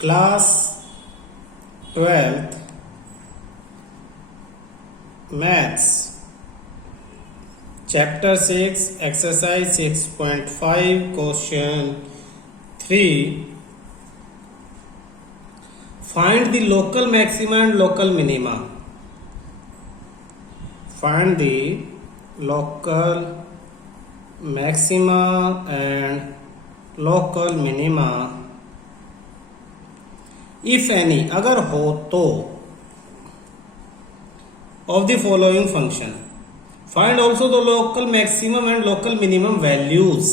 Class 12th maths chapter 6 exercise 6.5 question 3 find the local maxima and local minima. Find the local maxima and local minima if any, अगर हो तो, of the following function. Find also the local maximum and local minimum values.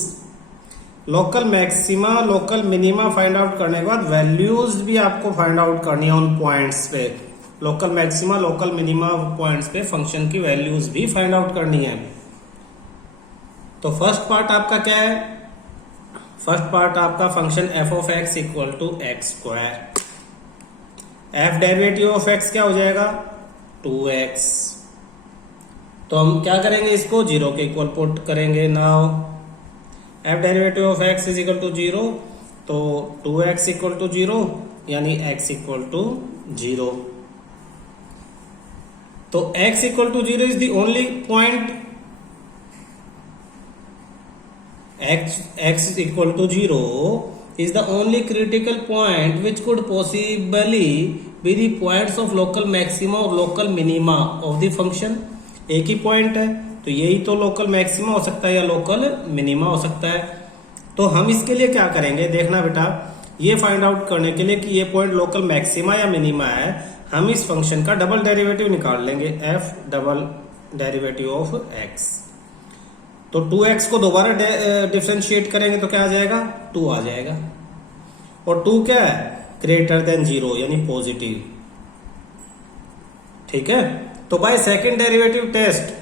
Local maxima local minima find out करने के बाद values भी आपको find out करनी है उन पॉइंट्स पे। Local maxima local minima points पे फंक्शन की वैल्यूज भी फाइंड आउट करनी है। तो फर्स्ट पार्ट आपका क्या है? फर्स्ट पार्ट आपका function f of x equal to x square. F derivative of x क्या हो जाएगा? 2x। तो हम क्या करेंगे, इसको जीरो के इक्वल पुट करेंगे। Now f derivative of x is equal to 0, तो 2x इक्वल टू 0 यानी x इक्वल टू 0। तो x equal to 0 is the only point. x equal to 0 is the only critical point which could possibly be the points of local maxima or local minima of the function। एक ही point है तो यही तो local maxima हो सकता है या local minima हो सकता है। तो हम इसके लिए क्या करेंगे, देखना बेटा, ये फाइंड आउट करने के लिए कि ये पॉइंट लोकल मैक्सिमा या मिनिमा है, हम इस फंक्शन का डबल डेरिवेटिव निकाल लेंगे। F double derivative of x. तो 2x को दोबारा डिफरेंशिएट करेंगे तो क्या आ जाएगा? 2 आ जाएगा। और 2 क्या है? ग्रेटर देन 0 यानी पॉजिटिव। ठीक है। तो by second derivative test,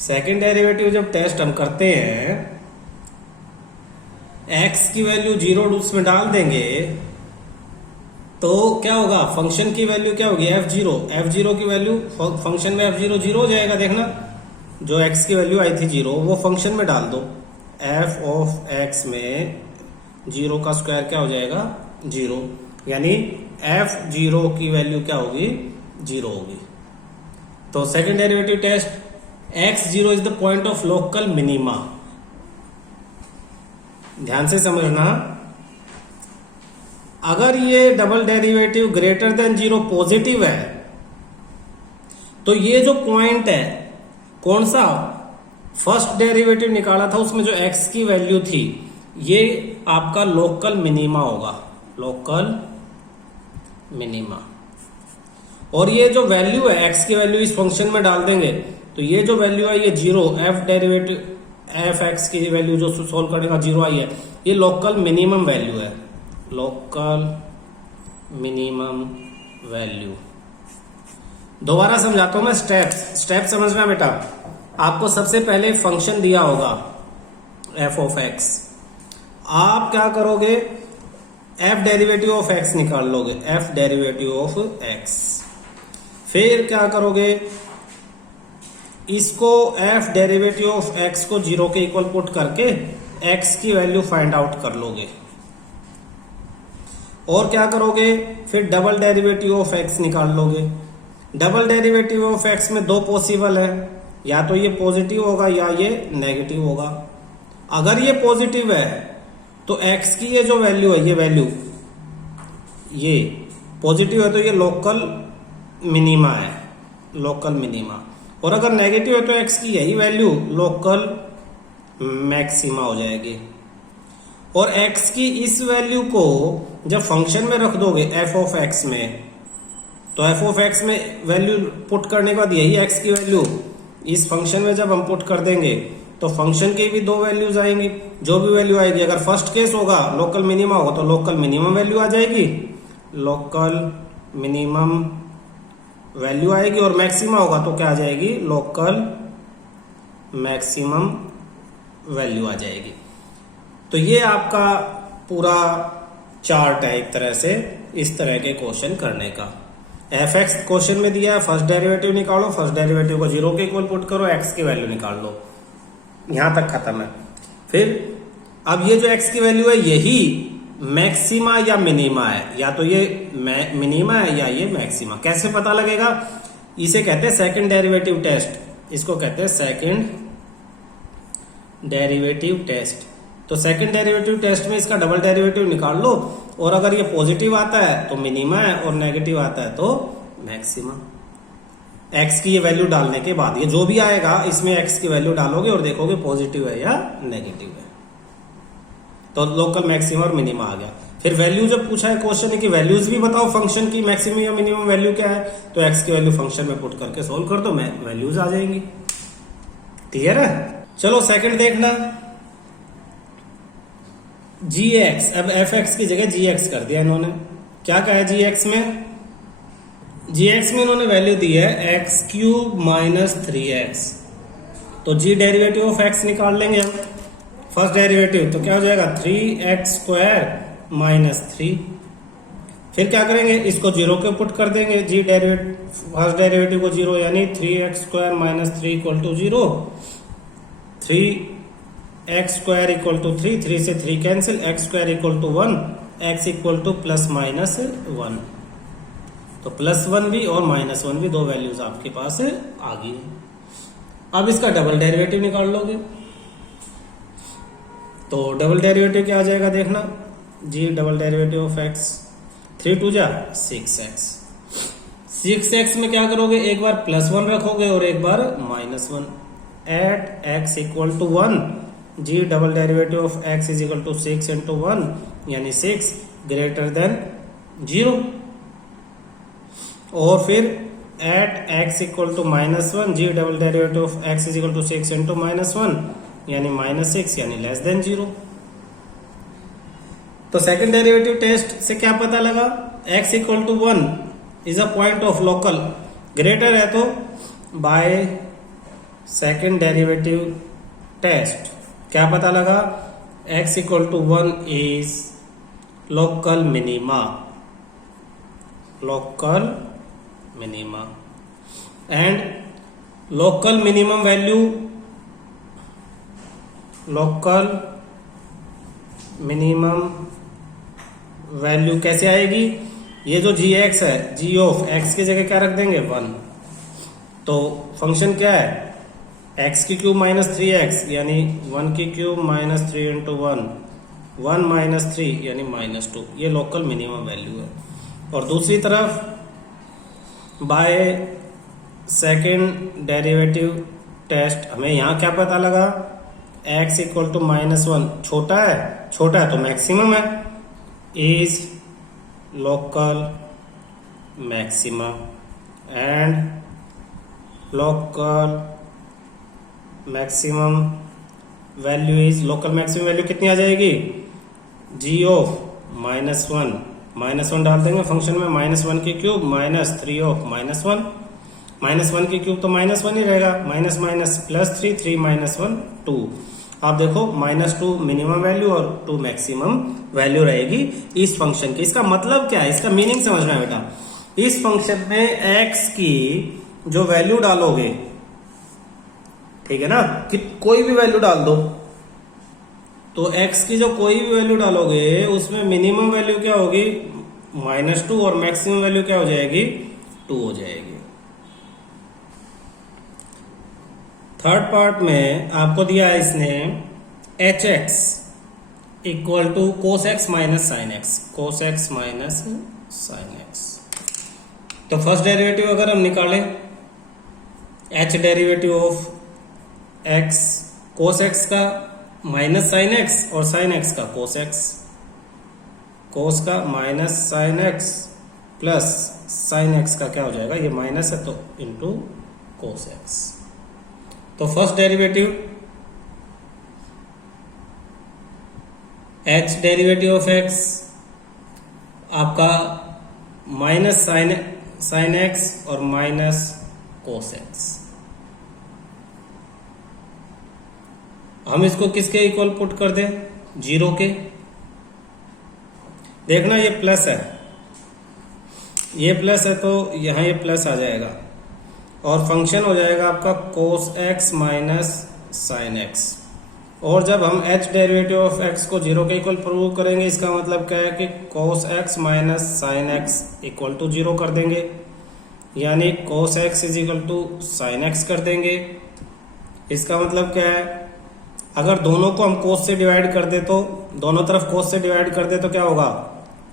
second derivative जब टेस्ट हम करते हैं, x की वैल्यू 0 उसमें डाल देंगे तो क्या होगा? फंक्शन की वैल्यू क्या होगी? f0। f0 की वैल्यू फंक्शन में f0 0 हो जाएगा। देखना, जो x की वैल्यू आई थी 0 वो फंक्शन में डाल दो। f ऑफ x में 0 का स्क्वायर क्या हो जाएगा? 0, यानी f0 की वैल्यू क्या होगी? 0 होगी। तो second derivative test, x0 is the point of local minima. ध्यान से समझना, अगर ये double derivative greater than 0 positive है तो ये जो पॉइंट है कौन सा, फर्स्ट डेरिवेटिव निकाला था उसमें जो x की वैल्यू थी, ये आपका लोकल मिनिमा होगा। Local minima. और ये जो वैल्यू है x की वैल्यू इस फंक्शन में डाल देंगे तो ये जो वैल्यू है ये 0, एफ डेरिवेटिव एफ एक्स की वैल्यू जो सोल्व करने का 0 आई है, ये लोकल मिनिमम वैल्यू है। Local minimum value. दोबारा समझाता हूं मैं स्टेप समझना बेटा। आपको सबसे पहले फंक्शन दिया होगा एफ ऑफ एक्स, आप क्या करोगे? एफ डेरिवेटिव ऑफ एक्स निकाल लोगे, एफ डेरिवेटिव ऑफ एक्स। फिर क्या करोगे? इसको एफ डेरिवेटिव ऑफ एक्स को 0 के इक्वल पुट करके एक्स की वैल्यू फाइंड आउट कर लोगे। और क्या करोगे? फिर डबल डेरिवेटिव ऑफ एक्स निकाल लोगे। डबल डेरिवेटिव ऑफ एक्स में 2 पॉसिबल है, या तो ये पॉजिटिव होगा या ये नेगेटिव होगा। अगर ये पॉजिटिव है तो x की ये जो वैल्यू है, ये वैल्यू ये पॉजिटिव है तो ये लोकल मिनिमा है, लोकल मिनिमा। और अगर नेगेटिव है तो x की यही वैल्यू लोकल मैक्सिमा हो जाएगी। और x की इस वैल्यू को जब फंक्शन में रख दोगे f ऑफ x में, तो f ऑफ x में वैल्यू पुट करने के बाद यही x की वैल्यू इस फंक्शन में जब हम पुट कर देंगे तो फंक्शन की भी 2 वैल्यूज आएंगी। जो भी वैल्यू आएगी, अगर फर्स्ट केस होगा लोकल मिनिमा होगा तो लोकल मिनिमम वैल्यू आ जाएगी, लोकल मिनिमम वैल्यू आएगी। और मैक्सिमा होगा तो क्या आ जाएगी? लोकल मैक्सिमम वैल्यू आ जाएगी। तो ये आपका पूरा चार्ट है एक तरह से इस तरह के क्वेश्चन करने का। एफ एक्स क्वेश्चन में दिया है, फर्स्ट डेरिवेटिव निकालो, फर्स्ट डेरिवेटिव को 0 के इक्वल पुट करो, एक्स की वैल्यू निकाल लो। यहां तक खत्म है। फिर अब ये जो x की वैल्यू है यही मैक्सिमा या मिनिमा है, या तो ये मिनिमा है या ये मैक्सिमा। कैसे पता लगेगा? इसे कहते हैं सेकंड डेरिवेटिव टेस्ट, इसको कहते हैं सेकंड डेरिवेटिव टेस्ट। तो सेकंड डेरिवेटिव टेस्ट में इसका डबल डेरिवेटिव निकाल लो, और अगर ये पॉजिटिव आता है तो मिनिमा है और नेगेटिव आता है तो मैक्सिमा। एक्स की ये वैल्यू डालने के बाद ये जो भी आएगा इसमें एक्स की वैल्यू डालोगे और देखोगे पॉजिटिव है या नेगेटिव है, तो लोकल मैक्सिमा और मिनिमा आ गया। फिर वैल्यू जब पूछा है क्वेश्चन है कि वैल्यूज भी बताओ फंक्शन की, मैक्सिमम या मिनिमम वैल्यू क्या है, तो एक्स की वैल्यू फंक्शन में पुट करके सोल्व कर दो, वैल्यूज आ जाएंगी। क्लियर है? चलो सेकंड देखना, जी एक्स। अब एफ एक्स की जगह जी एक्स कर दिया इन्होंने। क्या कहा है जी एक्स में? जी एक्स में इन्होंने वैल्यू दी है एक्स क्यूब माइनस 3x। तो जी डेरिवेटिव ऑफ एक्स निकाल लेंगे हम। फर्स्ट डेरिवेटिव तो क्या हो जाएगा 3x स्क्वायर माइनस 3। फिर क्या करेंगे, इसको जीरो के पुट कर देंगे, जी डेरिवेटिव फर्स्ट डेरिवेटिव को जीरो, यानी 3x square minus 3 equal to 0। 3x square equal to 3, 3 से 3 cancel, x square equal to 1, x equal to plus minus 1। तो प्लस 1 भी और माइनस 1 भी दो वैल्यूज आपके पास आ गई है। अब इसका डबल डेरिवेटिव निकाल लोगे, तो डबल डेरिवेटिव क्या आ जाएगा देखना, जी डबल डेरिवेटिव ऑफ एक्स, 3 2 जा 6x। 6x में क्या करोगे, एक बार प्लस 1 रखोगे और एक बार minus 1। At x equal to 1, G double derivative of x is equal to 6 into 1, यानी 6 ग्रेटर देन 0। और फिर at x equal to minus 1, G double derivative of x is equal to 6 into minus 1, यानी minus 6, यानी less than 0। तो second derivative test से क्या पता लगा, x equal to 1 is a point of local, greater है तो बाय सेकंड डेरिवेटिव टेस्ट क्या पता लगा, x equal to 1 is local minima, local minima. And local minimum value, local minimum value कैसे आएगी, ये जो जी एक्स है, जी ऑफ एक्स की जगह क्या रख देंगे 1। तो फंक्शन क्या है, एक्स की क्यूब माइनस 3x, यानी 1 की क्यूब माइनस 3 इंटू 1, 1 माइनस 3 यानी माइनस 2। ये लोकल मिनिमम वैल्यू है। और दूसरी तरफ बाय सेकेंड डेरिवेटिव टेस्ट हमें यहां क्या पता लगा, x इक्वल टू माइनस 1 छोटा है तो मैक्सिमम है, is local maxima. And local maximum value is, local maximum value कितनी आ जाएगी, जी ऑफ माइनस 1 डाल देंगे फंक्शन में, माइनस 1 की cube minus 3 of minus 1, minus 1 की क्यूब तो माइनस 1 ही रहेगा, माइनस माइनस प्लस 3, 3 माइनस 1 2। आप देखो माइनस 2 मिनिमम वैल्यू और 2 मैक्सिमम वैल्यू रहेगी इस फंक्शन की। इसका मतलब क्या है, इसका मीनिंग समझना है बेटा। इस फंक्शन में x की जो वैल्यू डालोगे, ठीक है ना, कि कोई भी वैल्यू डाल दो, तो x की जो कोई भी वैल्यू डालोगे उसमें मिनिमम वैल्यू क्या होगी -2 और मैक्सिमम वैल्यू क्या हो जाएगी 2 हो जाएगी। थर्ड पार्ट में आपको दिया है इसने hx equal to cos x minus sine x, cos x minus sine x. तो फर्स्ट डेरिवेटिव अगर हम निकालें, h derivative of x cos x का माइनस साइन एक्स और साइन एक्स का कोस एक्स, कोस का minus sine x plus sine x का क्या हो जाएगा, ये माइनस है तो इंटू कोस एक्स। तो first derivative h derivative of x आपका माइनस साइन एक्स और माइनस कोस एक्स। हम इसको किसके इक्वल पुट कर दें, 0 के। देखना ये प्लस है, ये प्लस है तो यहां ये प्लस आ जाएगा और फंक्शन हो जाएगा आपका कोस एक्स माइनस साइन एक्स। और जब हम h डेरिवेटिव ऑफ x को 0 के इक्वल प्रूव करेंगे, इसका मतलब क्या है कि cos x minus sine x equal to 0 कर देंगे, यानी cos x is equal to sine x कर देंगे। इसका मतलब क्या है, अगर दोनों को हम cos से डिवाइड कर दे तो दोनों तरफ cos से डिवाइड कर दे तो क्या होगा,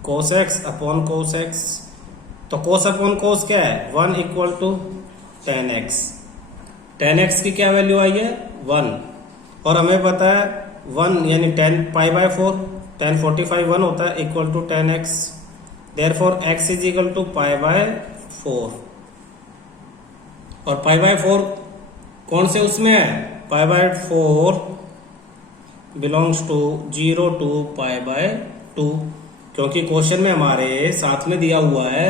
cos x upon cos x। तो cos अपॉन cos क्या है, 1 equal to tan x। tan x की क्या वैल्यू आई है, 1, और हमें पता है 1 यानी 10 पाई बाय 4, 10 45 1 होता है equal to tan x। Therefore x is equal to pi by 4, और पाई बाय 4 कौन से उसमें है, pi by 4 belongs to 0 to pi by 2, क्योंकि क्वेश्चन में हमारे साथ में दिया हुआ है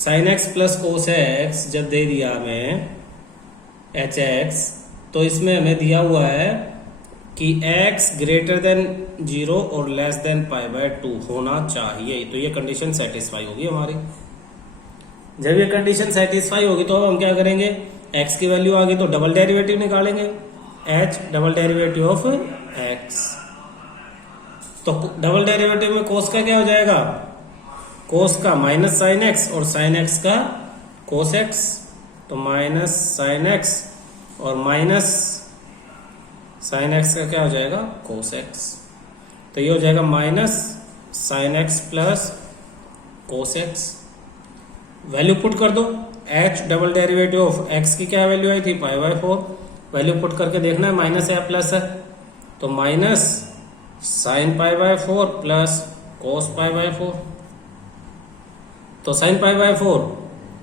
sin x plus cos x, जब दे दिया हमें hx, तो इसमें हमें दिया हुआ है कि x ग्रेटर देन 0 और लेस देन पाई बाय 2 होना चाहिए। तो ये कंडीशन सेटिस्फाई होगी हमारी। जब ये कंडीशन सेटिस्फाई होगी तो अब हम क्या करेंगे, x की वैल्यू आ गई तो डबल डेरिवेटिव निकालेंगे, h double derivative of x। तो डबल डेरिवेटिव में cos का क्या हो जाएगा, cos का माइनस साइन x और साइन x का cos x, तो माइनस साइन x और माइनस साइन x का क्या हो जाएगा, cos x। तो ये हो जाएगा minus sine x plus cos x। Value put कर दो, h double derivative of x की क्या वैल्यू आई थी, पाई बाय 4। वैल्यू पुट करके देखना है, माइनस है प्लस है, तो minus sine pi by 4 plus cos pi by 4। तो sine pi by 4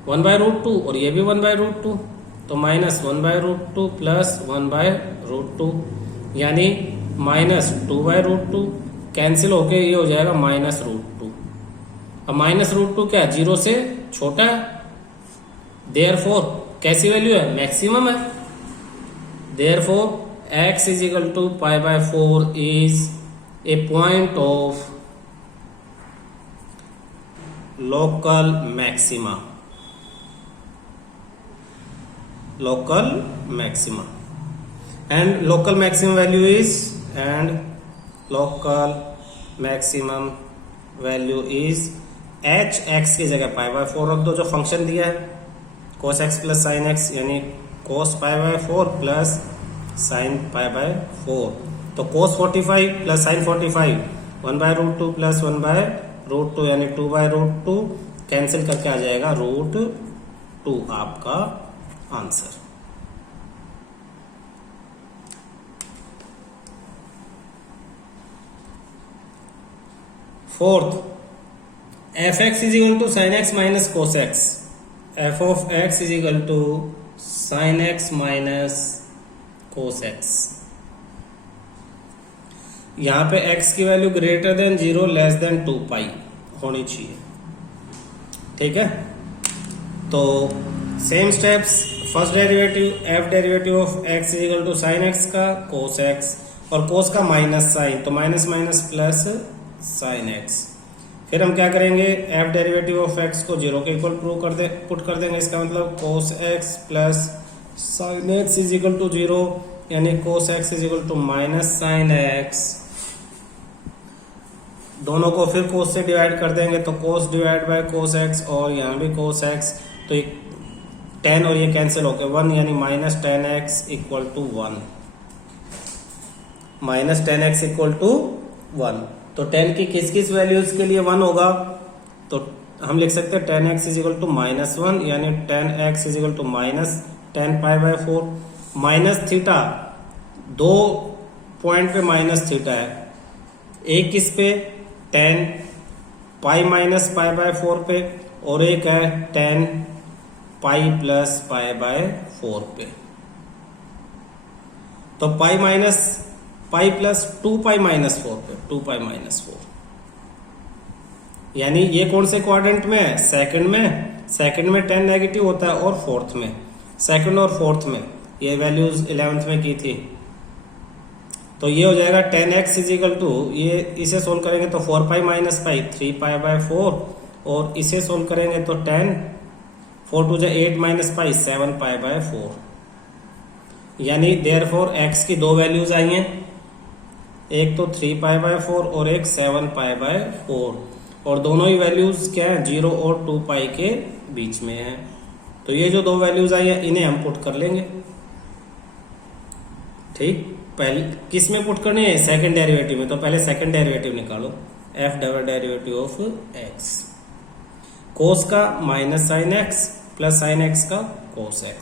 1 by root 2 और ये भी 1 बाय रूट 2, तो minus 1 by root 2 plus 1 by root 2, यानी माइनस 2 बाय रूट 2, कैंसिल होके ये हो जाएगा माइनस रूट 2। अब माइनस रूट 2 क्या, 0 से छोटा है, देयरफॉर कैसी वैल्यू है, मैक्सिमम है। Therefore x is equal to pi by 4 is a point of local maxima, local maxima, and local maximum value is, and local maximum value is h x की जगह पाई by 4 रख दो, जो function दिया है cos x plus sine x, यानी cos pi by 4 plus sine pi by 4। तो cos 45 plus sine 45 1 by root 2 plus 1 by root 2, यानी 2 बाय रूट 2, कैंसिल करके आ जाएगा रूट 2 आपका answer. Fourth, f x is equal to sine x minus cos x, f of x is equal to sine x minus cos x. यहां पे x की value greater than 0 less than 2 pi होनी चाहिए, ठीक है। तो same steps, first derivative f derivative of x is equal to sine x का cos x, और कोस का माइनस साइन, तो minus minus plus sine x. फिर हम क्या करेंगे, एफ डेरिवेटिव ऑफ x को 0 के इक्वल पुट कर देंगे, इसका मतलब cos x plus sine x is equal to 0, यानी cos x is equal to minus sine x. दोनों को फिर कोस से डिवाइड कर देंगे, तो cos divide by cos x, और यहाँ भी कोस एक्स, तो 10 और ये कैंसिल हो गए 1, यानी minus 10x equal to 1, minus 10x equal to 1। तो 10 की किस किस वैल्यूज के लिए 1 होगा, तो हम लिख सकते हैं 10x is equal to minus 1, यानी 10x is equal to minus 10 pi by 4। Minus theta, 2 point पे माइनस थीटा है, एक किस पे 10 पाई माइनस पाई बाय 4 पे, और एक है 10 पाई प्लस पाई बाय 4 पे। तो pi minus pi plus 2 pi minus 4 पे, 2 पाई माइनस 4, यानी ये कौन से क्वाड्रेंट में है, सेकंड में। सेकंड में 10 नेगेटिव होता है, और फोर्थ में, सेकंड और फोर्थ में, ये वैल्यूज 11th में की थी। तो ये हो जाएगा 10x इज इक्वल टू, ये इसे सोल्व करेंगे तो 4 pi minus pi 3 pi by 4, और इसे सोल्व करेंगे तो 10, 4 to 8 minus pi 7 pi by 4, यानी देयरफॉर x की 2 वैल्यूज आई हैं, एक तो 3π/4 और एक 7π/4, और दोनों ही वैल्यूज क्या है, 0 और 2π के बीच में है। तो ये जो दो वैल्यूज आई है इन्हें हम पुट कर लेंगे। ठीक, पहले किस में पुट करनी है, सेकंड डेरिवेटिव में। तो पहले सेकंड डेरिवेटिव निकालो, f double derivative of x, cos का minus sine x plus sine x का कोस x,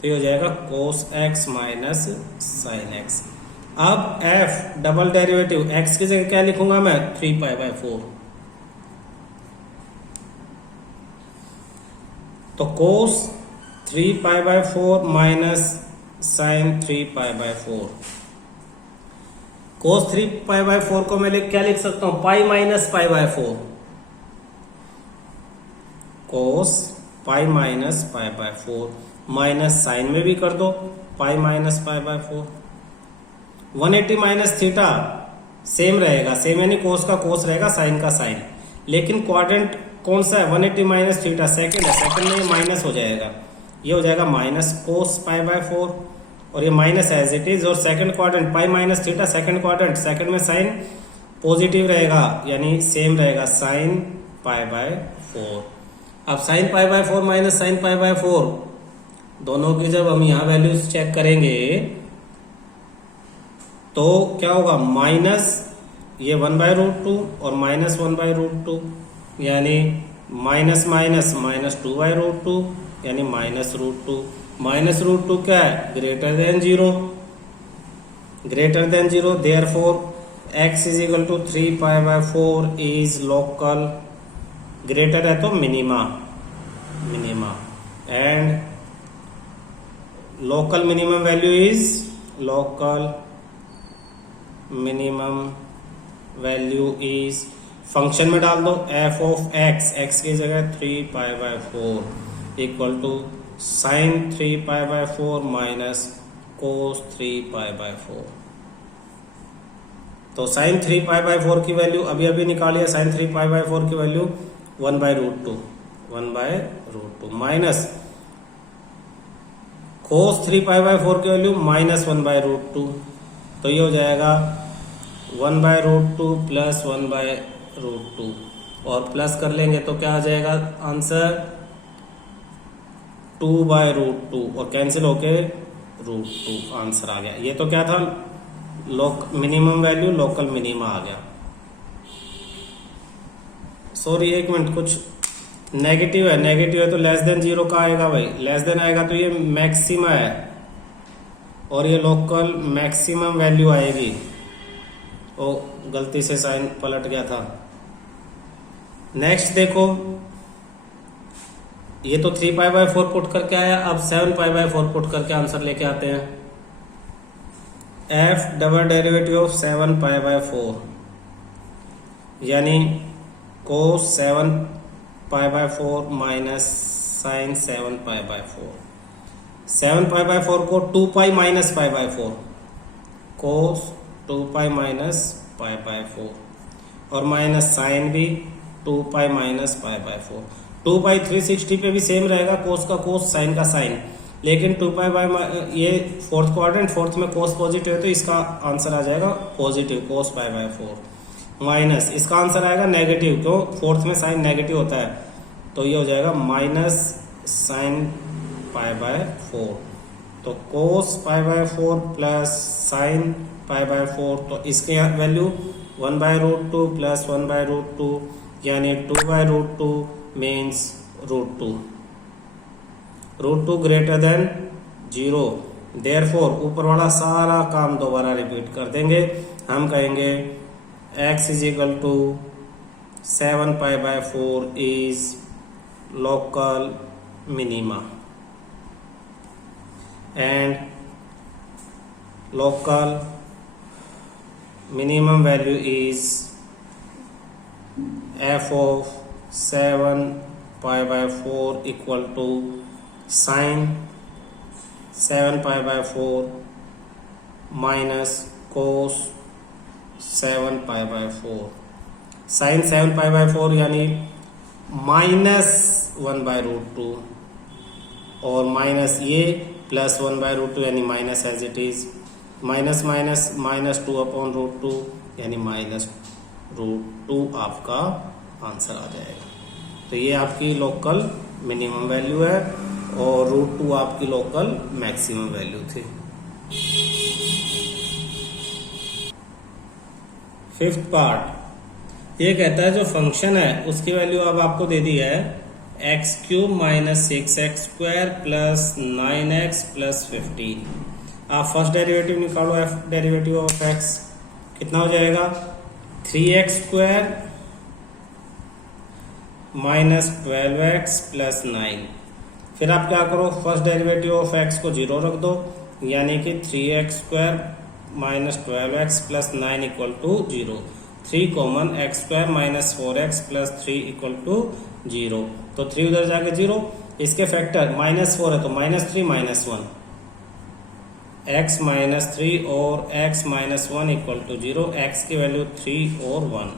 तो ये हो जाएगा cos x minus sine x। अब f डबल डेरिवेटिव x की जगह क्या लिखूंगा मैं, 3π/4, तो कोस 3π/4 माइनस साइन 3π/4। कोस 3π/4 को मैं क्या लिख सकता हूं, pi minus π/4, cos pi minus π/4, minus sine में भी कर दो pi minus π/4। 180 minus theta same रहेगा, सेम यानी कोस का कोस रहेगा, साइन का साइन, लेकिन क्वाड्रेंट कौन सा है, 180 माइनस थीटा सेकंड है, सेकंड में ये माइनस हो जाएगा, ये हो जाएगा माइनस कोस π/4, और ये माइनस एज इट इज, और second quadrant pi minus theta, second quadrant, second में साइन पॉजिटिव रहेगा यानी सेम रहेगा साइन π/4। अब साइन π/4 माइनस साइन π/4 दोनों की जब हम यहाँ वैल्यूज चेक करेंगे तो क्या होगा, माइनस ये 1/√2 और माइनस 1/√2, यानी माइनस माइनस माइनस 2/√2 यानी -√2। -√2 क्या है, greater than 0, greater than 0, therefore x is equal to 3π/4 is local, greater है तो minima, minima, and local minimum value is, local minimum value is, function में डाल दो f ऑफ x, x की जगह 3π/4 equal to sine 3π/4 minus cos 3π/4। तो sign 3π/4 की value अभी अभी निकालिए, साइन 3π/4 की वैल्यू 1/√2, 1/√2 माइनस कोस 3π/4 की वैल्यू -1/√2, तो ये हो जाएगा 1/√2 प्लस 1/√2, और प्लस कर लेंगे तो क्या आ जाएगा आंसर 2/√2, और कैंसिल होके √2 आंसर आ गया। ये तो क्या था, मिनिमम वैल्यू लोकल मिनिमा आ गया। सॉरी एक मिनट, कुछ नेगेटिव है, नेगेटिव है तो लेस देन 0 का आएगा भाई, लेस देन आएगा तो ये मैक्सिमा है, और ये लोकल मैक्सिमम वैल्यू आएगी। ओ गलती से साइन पलट गया था। नेक्स्ट देखो, ये तो 3π/4 पुट करके आया, अब 7π/4 पुट करके आंसर लेके आते हैं। f डबल डेरिवेटिव ऑफ 7π/4 यानी कोस 7π/4 माइनस साइन 7π/4। 7π/4 को 2π माइनस π/4, कोस 2π माइनस π/4, और माइनस साइन भी 2π माइनस π/4। 2π 360 पे भी सेम रहेगा, कोस का कोस साइन का साइन, लेकिन 2π ये फोर्थ क्वाड्रेंट, फोर्थ में कोस पॉजिटिव है तो इसका आंसर आ जाएगा पॉजिटिव कोस π/4, माइनस इसका आंसर आएगा नेगेटिव, क्यों, फोर्थ में साइन नेगेटिव होता है, तो ये हो जाएगा माइनस साइन π/4। तो कोस π/4 प्लस साइन π/4, तो इसके वैल्यू 1/√2 प्लस 1/√2 यानी 2/√2 मीन्स √2, √2 ग्रेटर देन 0, देयरफॉर ऊपर वाला सारा काम दोबारा रिपीट कर देंगे। हम कहेंगे x is equal to 7π/4 is local minima and local minimum value is f of 7π/4 equal to sin 7π/4 minus cos 7π/4। sin 7π/4 यानी -1/√2 और माइनस ये प्लस 1/√2 यानी minus as it is, minus minus -2/√2 यानी -√2 आपका आंसर आ जाएगा। तो ये आपकी लोकल मिनिमम वैल्यू है और √2 आपकी लोकल मैक्सिमम वैल्यू थी। फिफ्थ पार्ट ये कहता है जो फंक्शन है उसकी वैल्यू अब आपको दे दी है x³ - 6x² + 9x + 15। आप फर्स्ट डेरिवेटिव निकालो, f डेरिवेटिव ऑफ x कितना हो जाएगा 3x² - 12x + 9। फिर आप क्या करो, फर्स्ट डेरिवेटिव ऑफ x को 0 रख दो, यानी कि 3x² - 12x + 9 = 0। 3 common x² - 4x + 3 = 0। तो 3 उधर जाके 0, इसके फैक्टर -4 है तो -3 - 1, x - 3 और x - 1 = 0। x की वैल्यू 3 और 1,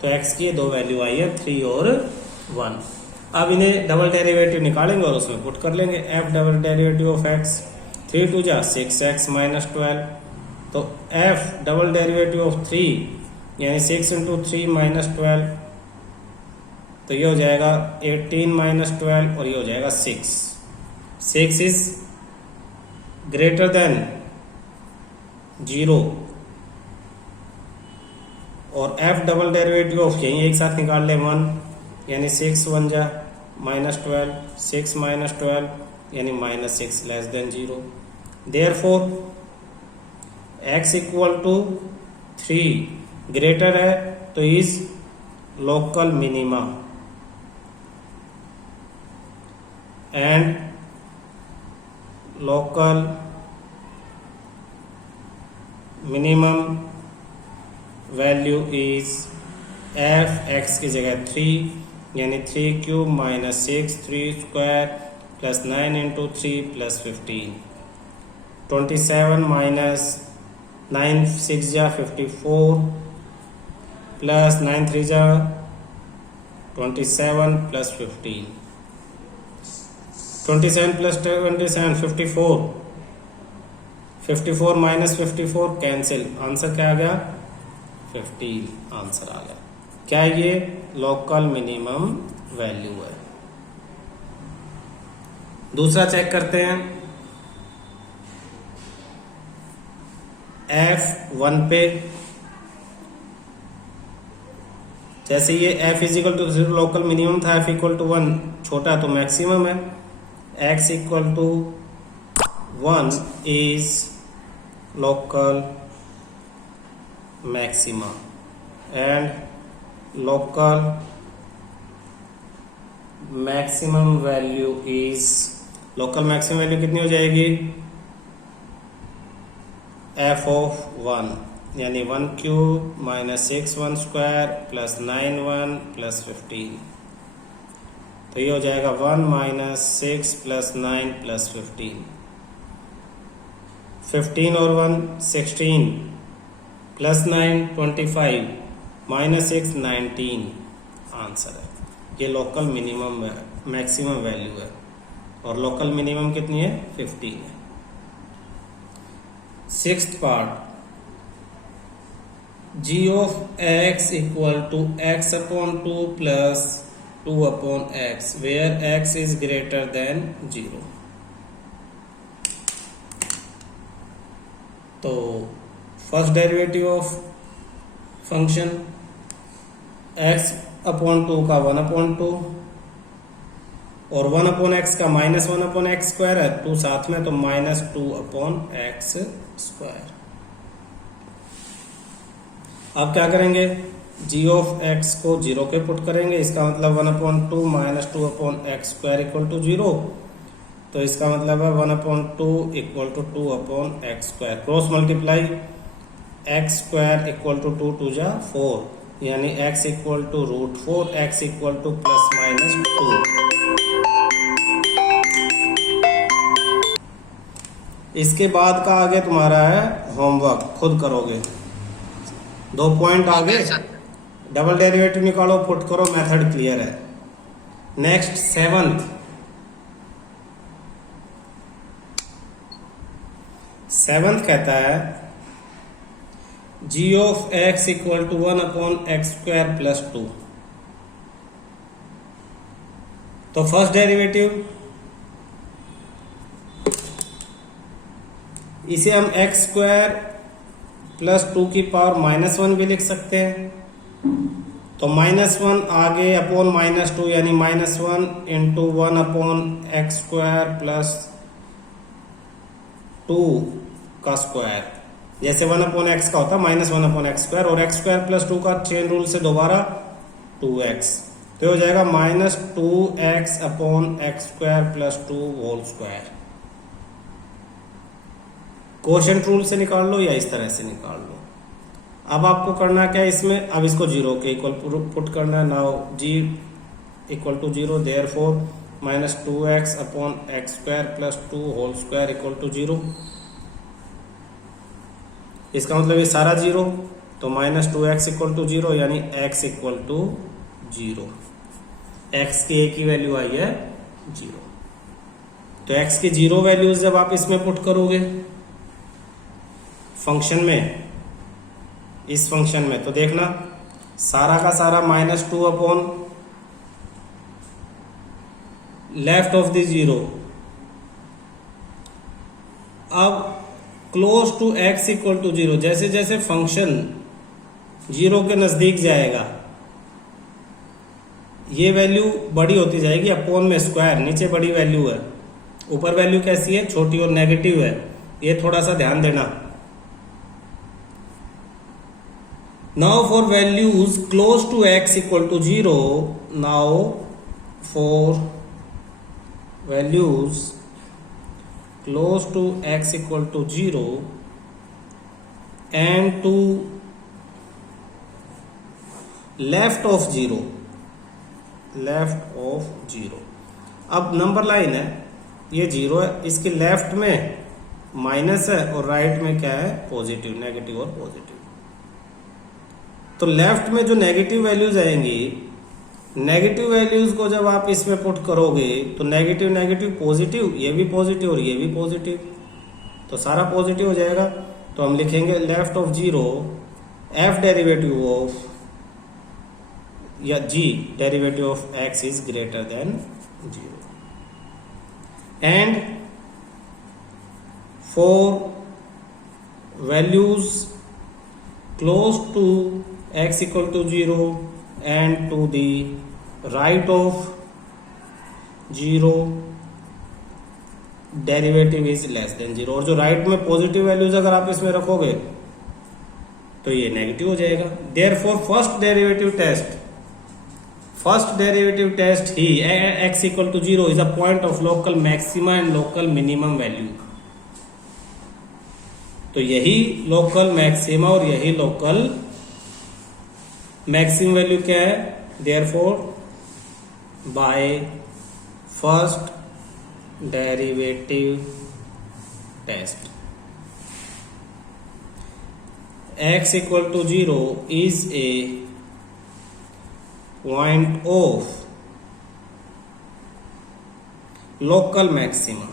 तो x की दो वैल्यू आई है 3 और 1। अब इन्हें डबल डेरिवेटिव निकालेंगे और उसमें पुट कर लेंगे। f double derivative of x 3 × 2 = 6x - 12, तो f डबल डेरिवेटिव ऑफ 3 यानी 6 × 3 - 12, तो ये हो जाएगा 18 - 12 और ये हो जाएगा 6। 6 इज ग्रेटर देन 0 और f डबल डेरिवेटिव ऑफ यही एक साथ निकाल ले 1, यानी 6 × 1 = -12, 6 - 12 यानी -6 < 0। देयरफॉर x = 3 ग्रेटर है तो is local minima and local minimum value is f x की जगह 3 यानी 3³ - 6 3² + 9 × 3 + 15। 27 - 9 6 = 54 + 9 3 = 27 + 15। 27 + 27 54, 54 - 54 कैंसिल, आंसर क्या आ गया 15 आंसर आ गया। क्या ये लोकल मिनिमम वैल्यू है। दूसरा चेक करते हैं F1 पे, जैसे ये f = 0 लोकल मिनिमम था, f = 1 छोटा तो मैक्सिमम है, x = 1 is local maxima and local maximum value is, local maximum value कितनी हो जाएगी f of 1 यानी 1³ - 6 1² + 9 1 + 15, तो ये हो जाएगा 1 - 6 + 9 + 15। 15 और 1 16 + 9 25 -6 19 आंसर है। ये लोकल मिनिमम मैक्सिमम वैल्यू है और लोकल मिनिमम कितनी है 15 है। Sixth part g of x = x/2 + 2/x where x is greater than 0। तो first derivative of function x/2 का 1/2 और 1/x का -1/x² है, 2 साथ में तो -2/x²। अब क्या करेंगे, g of x को 0 के पुट करेंगे, इसका मतलब 1/2 - 2/x² = 0, तो इसका मतलब है 1/2 = 2/x²। क्रॉस मल्टीप्लाई x² = 2 2 = 4 यानी x = √4, x = ±2। इसके बाद का आगे तुम्हारा है होमवर्क, खुद करोगे। 2 पॉइंट आगे, डबल डेरिवेटिव निकालो, पुट करो, मेथड क्लियर है। नेक्स्ट 7th 7th कहता है g of x equal to 1/x² plus 2। तो फर्स्ट डेरिवेटिव इसे हम x² प्लस 2 की पावर -1 भी लिख सकते हैं। तो -1 आगे अपॉन -2 यानी -1 इंटू 1/x² प्लस 2 का स्क्वायर, जैसे 1/x का होता है -1/x² और x² प्लस 2 का चेन रूल से दोबारा 2x, तो हो जाएगा -2x/x² plus 2 whole square. Quotient rule से निकाल लो या इस तरह से निकाल लो। अब आपको करना क्या है इसमें, अब इसको 0 के इक्वल पुट करना है। Now g equal to 0, therefore -2x/x² plus 2 whole square equal to 0। इसका मतलब ये सारा 0, तो -2x इक्वल टू 0 यानी x इक्वल टू 0। x की एक ही वैल्यू आई है 0। तो x की 0 वैल्यूज जब आप इसमें पुट करोगे फंक्शन में, इस फंक्शन में, तो देखना सारा का सारा -2 अपॉन लेफ्ट ऑफ द 0। अब close to x equal to 0, जैसे जैसे फंक्शन 0 के नजदीक जाएगा ये वैल्यू बड़ी होती जाएगी, अपॉन में स्क्वायर, नीचे बड़ी वैल्यू है, ऊपर वैल्यू कैसी है, छोटी और नेगेटिव है, ये थोड़ा सा ध्यान देना। Now for values close to x equal to 0, now for values close to x equal to 0 and to left of 0, अब नंबर लाइन है, ये 0 है, इसके लेफ्ट में माइनस है और राइट में क्या है, पॉजिटिव, नेगेटिव और पॉजिटिव। तो लेफ्ट में जो नेगेटिव वैल्यूज आएंगी, नेगेटिव वैल्यूज को जब आप इसमें पुट करोगे तो नेगेटिव नेगेटिव पॉजिटिव, ये भी पॉजिटिव और ये भी पॉजिटिव, तो सारा पॉजिटिव हो जाएगा। तो हम लिखेंगे left of 0 f derivative of या g derivative of x is greater than 0 and for values close to x equal to 0 and to the right of 0 derivative is less than 0, और जो राइट में positive values अगर आप इसमें रखोगे तो ये नेगेटिव हो जाएगा। देयरफॉर फर्स्ट डेरिवेटिव टेस्ट ही x equal to 0 is a point of local maxima and local minimum value. तो यही लोकल मैक्सिमा और यही लोकल मैक्सिमम वैल्यू क्या है, therefore by first derivative test x equal to 0 is a point of local maxima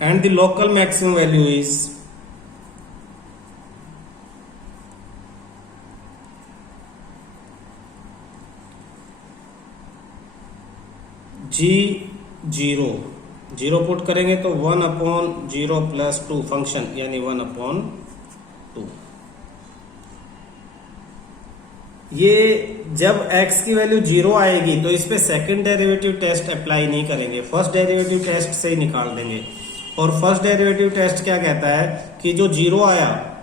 and the local maximum value is zero put करेंगे तो 1/0 plus 2 function यानी 1/2। ये जब x की वैल्यू 0 आएगी तो इस पे सेकंड डेरिवेटिव टेस्ट अप्लाई नहीं करेंगे, फर्स्ट डेरिवेटिव टेस्ट से ही निकाल देंगे। और फर्स्ट डेरिवेटिव टेस्ट क्या कहता है कि जो 0 आया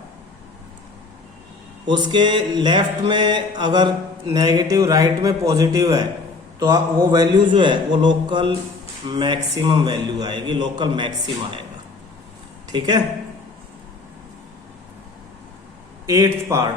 उसके लेफ्ट में अगर नेगेटिव, राइट में पॉजिटिव है, तो वो वैल्यू जो है वो लोकल मैक्सिमम वैल्यू आएगी, लोकल मैक्सिमा आएगा। ठीक है। 8th part,